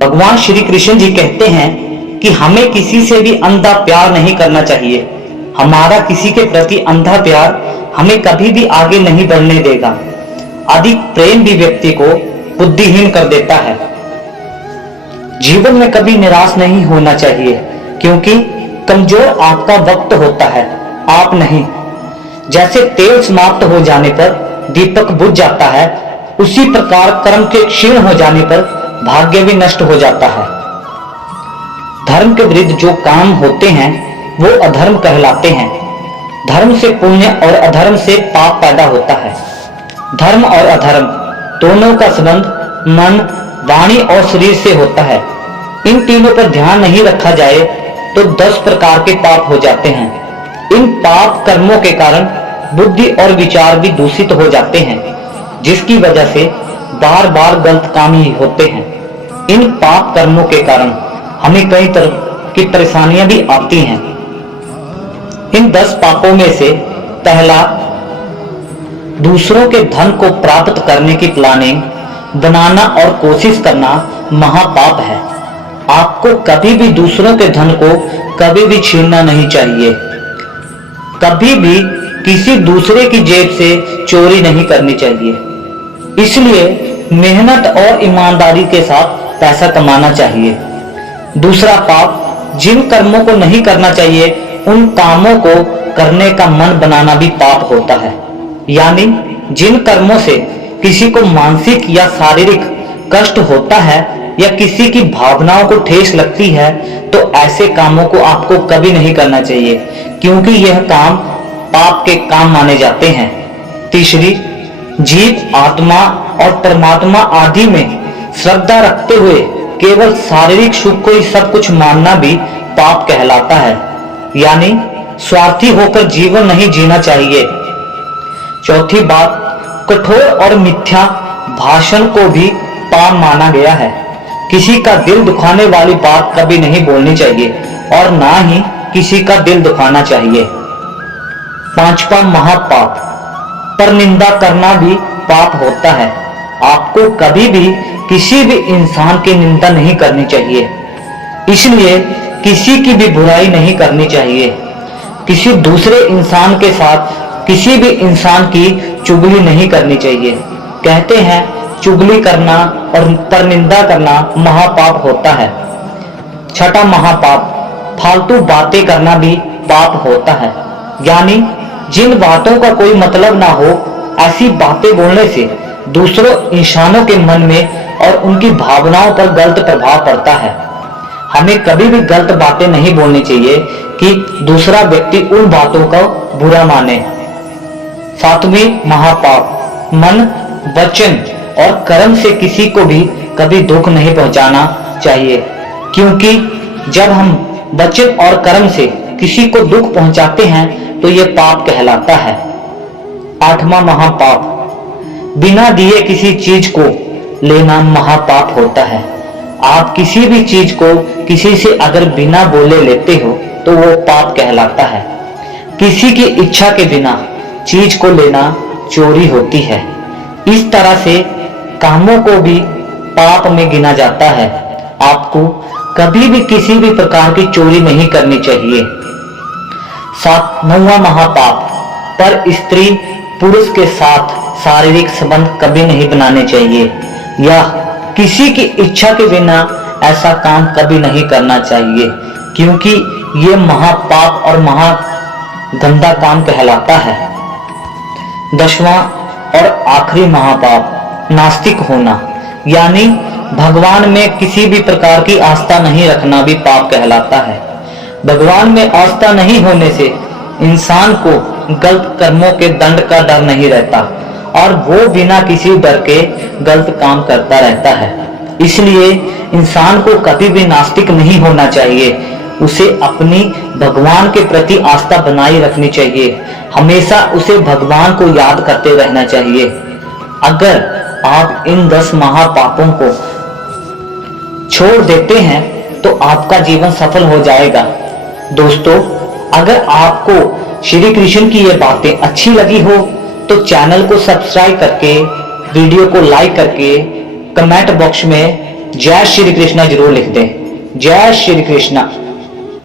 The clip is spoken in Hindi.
भगवान श्री कृष्ण जी कहते हैं कि हमें किसी से भी अंधा प्यार नहीं करना चाहिए। हमारा किसी के प्रति अंधा प्यार हमें कभी भी आगे नहीं बढ़ने देगा। अधिक प्रेम भी व्यक्ति को बुद्धिहीन कर देता है। जीवन में कभी निराश नहीं होना चाहिए, क्योंकि कमजोर आपका वक्त होता है, आप नहीं। जैसे तेल समाप्त हो जाने पर दीपक बुझ जाता है, उसी प्रकार कर्म के क्षीण हो जाने पर भाग्य भी नष्ट हो जाता है। धर्म के विरुद्ध जो काम होते हैं वो अधर्म कहलाते हैं। धर्म से पुण्य और अधर्म से पाप पैदा होता है। धर्म और अधर्म दोनों का संबंध मन, वाणी और शरीर से होता है। इन तीनों पर ध्यान नहीं रखा जाए तो 10 प्रकार के पाप हो जाते हैं। इन पाप कर्मों के कारण बुद्धि और विचार भी दूषित हो जाते हैं, जिसकी वजह से बार बार गलत काम ही होते हैं। इन पाप कर्मों के कारण हमें कई तरह की परेशानियां भी आती हैं। इन 10 पापों में से पहला, दूसरों के धन को प्राप्त करने की प्लानिंग बनाना और कोशिश करना महापाप है। आपको कभी भी दूसरों के धन को कभी भी छीनना नहीं चाहिए। कभी भी किसी दूसरे की जेब से चोरी नहीं करनी चाहिए। इसलिए मेहनत और ईमानदारी के साथ पैसा कमाना चाहिए। दूसरा पाप, जिन कर्मों को नहीं करना चाहिए उन कामों को करने का मन बनाना भी पाप होता है। यानी जिन कर्मों से किसी को मानसिक या शारीरिक कष्ट होता है या किसी की भावनाओं को ठेस लगती है, तो ऐसे कामों को आपको कभी नहीं करना चाहिए, क्योंकि यह काम पाप के काम माने जाते हैं। तीसरी, जीव, आत्मा और परमात्मा आदि में श्रद्धा रखते हुए केवल शारीरिक सुख को ही सब कुछ मानना भी पाप कहलाता है। यानी स्वार्थी होकर जीवन नहीं जीना चाहिए। चौथी बात, कठोर और मिथ्या भाषण को भी पाप माना गया है। किसी का दिल दुखाने वाली बात कभी नहीं बोलनी चाहिए और ना ही किसी का दिल दुखाना चाहिए। पांचवा महापाप, पर निंदा करना भी पाप होता है। आपको कभी भी किसी भी इंसान की निंदा नहीं करनी चाहिए। इसलिए किसी की भी बुराई नहीं करनी चाहिए। किसी दूसरे इंसान के साथ किसी भी इंसान की चुगली नहीं करनी चाहिए। कहते हैं चुगली करना और परनिंदा करना महापाप होता है। छठा महापाप, फालतू बातें करना भी पाप होता है। यानी जिन बातों का कोई मतलब ना हो, ऐसी बातें बोलने से दूसरों इंसानों के मन में और उनकी भावनाओं पर गलत प्रभाव पड़ता है। हमें कभी भी गलत बातें नहीं बोलनी चाहिए कि दूसरा व्यक्ति उन बातों को बुरा माने। सातवीं महापाप, मन, वचन और कर्म से किसी को भी कभी दुख नहीं पहुंचाना चाहिए, क्योंकि जब हम वचन और कर्म से किसी को दुख पहुंचाते हैं तो यह पाप कहलाता है। आठवां महापाप, बिना दिए किसी चीज को लेना महापाप होता है। आप किसी भी चीज को किसी से अगर बिना बोले लेते हो तो वो पाप कहलाता है। किसी की इच्छा के बिना चीज को लेना चोरी होती है। इस तरह से कामों को भी पाप में गिना जाता है। आपको कभी भी किसी भी प्रकार की चोरी नहीं करनी चाहिए। नौवां महापाप, पर स्त्री पुरुष के साथ शारीरिक संबंध कभी नहीं बनाने चाहिए या किसी की इच्छा के बिना ऐसा काम कभी नहीं करना चाहिए, क्योंकि ये महापाप और महागंदा काम कहलाता है। 10वां और आखिरी महापाप, नास्तिक होना, यानी भगवान में किसी भी प्रकार की आस्था नहीं रखना भी पाप कहलाता है। भगवान में आस्था नहीं होने से इंसान को गलत कर्मों के दंड का डर नहीं रहता और वो बिना किसी डर के गलत काम करता रहता है। इसलिए इंसान को कभी भी नास्तिक नहीं होना चाहिए। उसे अपनी भगवान के प्रति आस्था बनाए रखनी चाहिए। हमेशा उसे भगवान को याद करते रहना चाहिए। अगर आप इन 10 महापापों को छोड़ देते हैं तो आपका जीवन सफल हो जाएगा। दोस्तों, अगर आपको श्री कृष्ण की ये बातें अच्छी लगी हो तो चैनल को सब्सक्राइब करके, वीडियो को लाइक करके, कमेंट बॉक्स में जय श्री कृष्णा जरूर लिख दें। जय श्री कृष्णा।